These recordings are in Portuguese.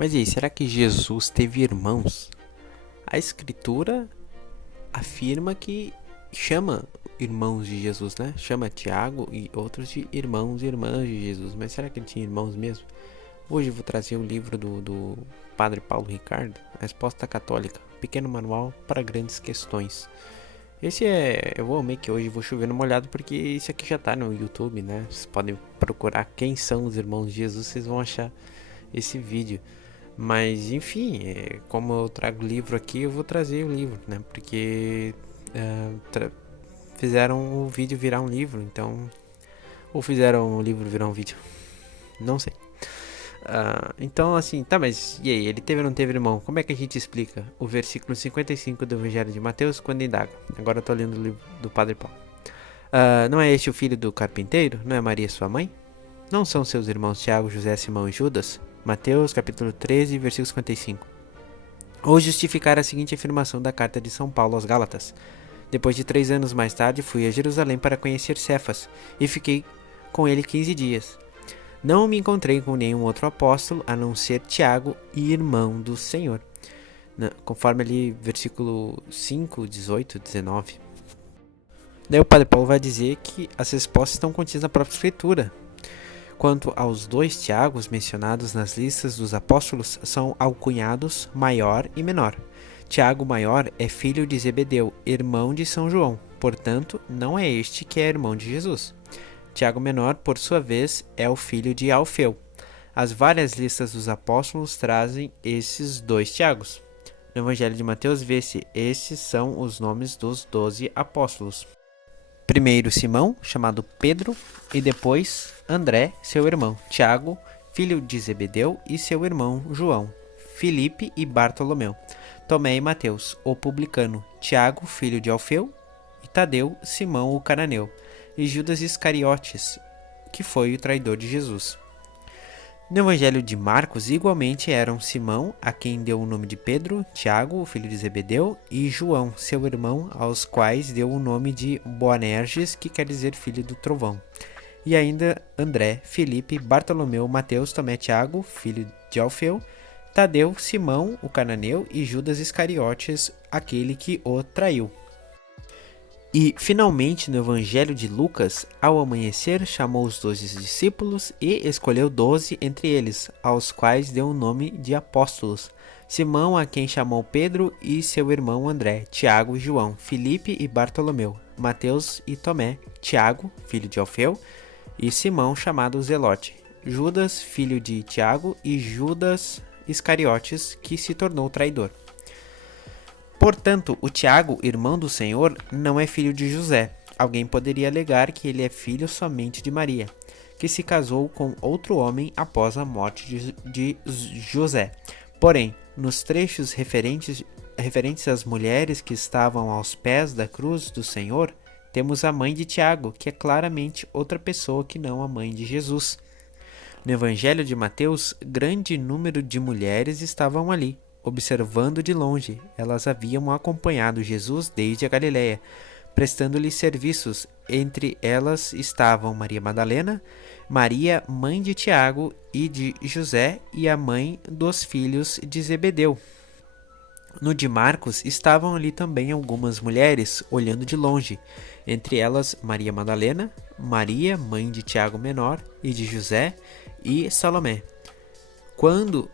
Mas e aí, será que Jesus teve irmãos? A escritura afirma que chama irmãos de Jesus, né? Chama Tiago e outros de irmãos e irmãs de Jesus. Mas será que ele tinha irmãos mesmo? Hoje eu vou trazer o livro do Padre Paulo Ricardo, A Resposta Católica, Pequeno Manual para Grandes Questões. Eu vou meio que hoje vou chover no molhado porque isso aqui já tá no YouTube, né? Vocês podem procurar quem são os irmãos de Jesus, vocês vão achar esse vídeo. Mas enfim, como eu trago livro aqui, eu vou trazer o livro, né? Porque fizeram o vídeo virar um livro, então. Ou fizeram o livro virar um vídeo. Não sei. Então, assim, tá, mas e aí? Ele teve ou não teve irmão? Como é que a gente explica o versículo 55 do Evangelho de Mateus quando indaga? Agora eu tô lendo o livro do Padre Paulo. Não é este o filho do carpinteiro? Não é Maria sua mãe? Não são seus irmãos Tiago, José, Simão e Judas? Mateus capítulo 13, versículo 55. Ou justificar a seguinte afirmação da carta de São Paulo aos Gálatas. Depois de 3 anos mais tarde, fui a Jerusalém para conhecer Cefas, e fiquei com ele 15 dias. Não me encontrei com nenhum outro apóstolo, a não ser Tiago, irmão do Senhor. Conforme ali, versículo 5, 18, 19. Daí o Padre Paulo vai dizer que as respostas estão contidas na própria Escritura. Quanto aos 2 Tiagos mencionados nas listas dos apóstolos, são alcunhados maior e menor. Tiago maior é filho de Zebedeu, irmão de São João, portanto, não é este que é irmão de Jesus. Tiago menor, por sua vez, é o filho de Alfeu. As várias listas dos apóstolos trazem esses 2 Tiagos. No Evangelho de Mateus vê-se, esses são os nomes dos 12 apóstolos. Primeiro Simão, chamado Pedro, e depois André, seu irmão, Tiago, filho de Zebedeu, e seu irmão João, Filipe e Bartolomeu, Tomé e Mateus, o publicano, Tiago, filho de Alfeu, e Tadeu, Simão o cananeu, e Judas Iscariotes, que foi o traidor de Jesus. No Evangelho de Marcos, igualmente eram Simão, a quem deu o nome de Pedro, Tiago, o filho de Zebedeu, e João, seu irmão, aos quais deu o nome de Boanerges, que quer dizer filho do trovão. E ainda André, Filipe, Bartolomeu, Mateus, Tomé, Tiago, filho de Alfeu, Tadeu, Simão, o cananeu, e Judas Iscariotes, aquele que o traiu. E, finalmente, no Evangelho de Lucas, ao amanhecer, chamou os 12 discípulos e escolheu 12 entre eles, aos quais deu o nome de apóstolos. Simão, a quem chamou Pedro, e seu irmão André, Tiago e João, Filipe e Bartolomeu, Mateus e Tomé, Tiago, filho de Alfeu, e Simão, chamado Zelote, Judas, filho de Tiago, e Judas Iscariotes, que se tornou traidor. Portanto, o Tiago, irmão do Senhor, não é filho de José. Alguém poderia alegar que ele é filho somente de Maria, que se casou com outro homem após a morte de José. Porém, nos trechos referentes às mulheres que estavam aos pés da cruz do Senhor, temos a mãe de Tiago, que é claramente outra pessoa que não a mãe de Jesus. No Evangelho de Mateus, grande número de mulheres estavam ali, observando de longe. Elas haviam acompanhado Jesus desde a Galiléia, prestando-lhe serviços. Entre elas estavam Maria Madalena, Maria, mãe de Tiago e de José, e a mãe dos filhos de Zebedeu. No de Marcos estavam ali também algumas mulheres, olhando de longe, entre elas Maria Madalena, Maria, mãe de Tiago menor e de José, e Salomé. Quando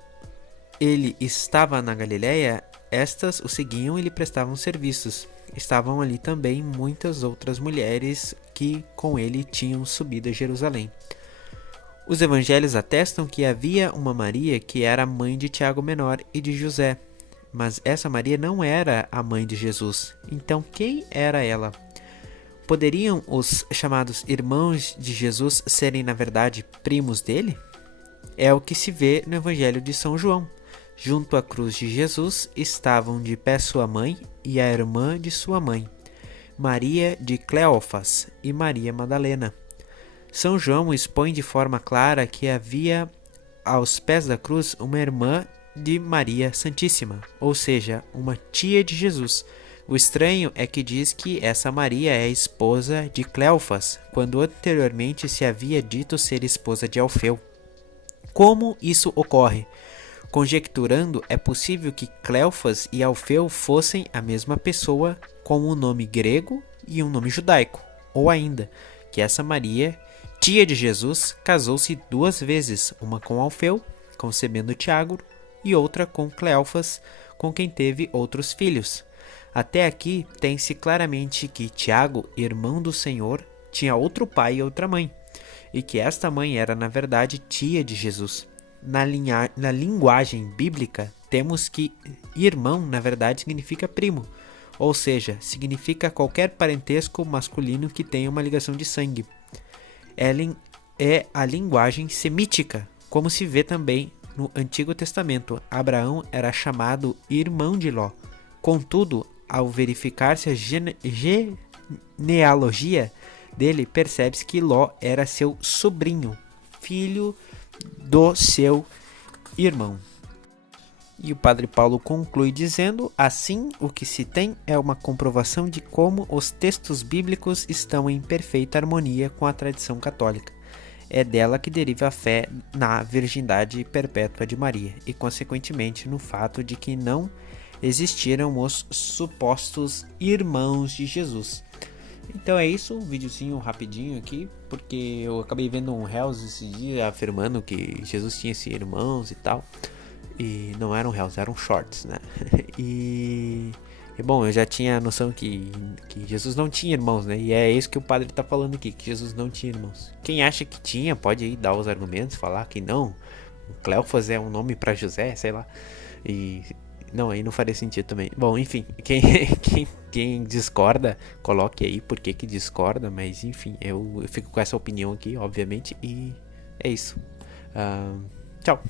ele estava na Galiléia, estas o seguiam e lhe prestavam serviços. Estavam ali também muitas outras mulheres que com ele tinham subido a Jerusalém. Os evangelhos atestam que havia uma Maria que era a mãe de Tiago menor e de José, mas essa Maria não era a mãe de Jesus. Então quem era ela? Poderiam os chamados irmãos de Jesus serem na verdade primos dele? É o que se vê no Evangelho de São João. Junto à cruz de Jesus estavam de pé sua mãe e a irmã de sua mãe, Maria de Cleófas e Maria Madalena. São João expõe de forma clara que havia aos pés da cruz uma irmã de Maria Santíssima, ou seja, uma tia de Jesus. O estranho é que diz que essa Maria é esposa de Cleófas, quando anteriormente se havia dito ser esposa de Alfeu. Como isso ocorre? Conjecturando, é possível que Cleofas e Alfeu fossem a mesma pessoa com um nome grego e um nome judaico, ou ainda, que essa Maria, tia de Jesus, casou-se 2 vezes, uma com Alfeu, concebendo Tiago, e outra com Cleofas, com quem teve outros filhos. Até aqui tem-se claramente que Tiago, irmão do Senhor, tinha outro pai e outra mãe, e que esta mãe era na verdade tia de Jesus. Na linguagem bíblica, temos que irmão na verdade significa primo, ou seja, significa qualquer parentesco masculino que tenha uma ligação de sangue. É a linguagem semítica, como se vê também no Antigo Testamento. Abraão era chamado irmão de Ló. Contudo, ao verificar-se a genealogia dele, percebe-se que Ló era seu sobrinho, filho do seu irmão. E o padre Paulo conclui dizendo: assim, o que se tem é uma comprovação de como os textos bíblicos estão em perfeita harmonia com a tradição católica. É dela que deriva a fé na virgindade perpétua de Maria, e consequentemente no fato de que não existiram os supostos irmãos de Jesus. Então é isso, um videozinho rapidinho aqui, porque eu acabei vendo um Reels esse dia afirmando que Jesus tinha esses irmãos e tal. E não eram Reels, eram shorts, né? E bom, eu já tinha a noção que Jesus não tinha irmãos, né? E é isso que o padre tá falando aqui, que Jesus não tinha irmãos. Quem acha que tinha, pode aí dar os argumentos, falar que não. Cleofas é um nome pra José, sei lá. E não, aí não faria sentido também. Bom, enfim, quem discorda, coloque aí por que discorda, mas enfim, eu fico com essa opinião aqui, obviamente, e é isso. Tchau.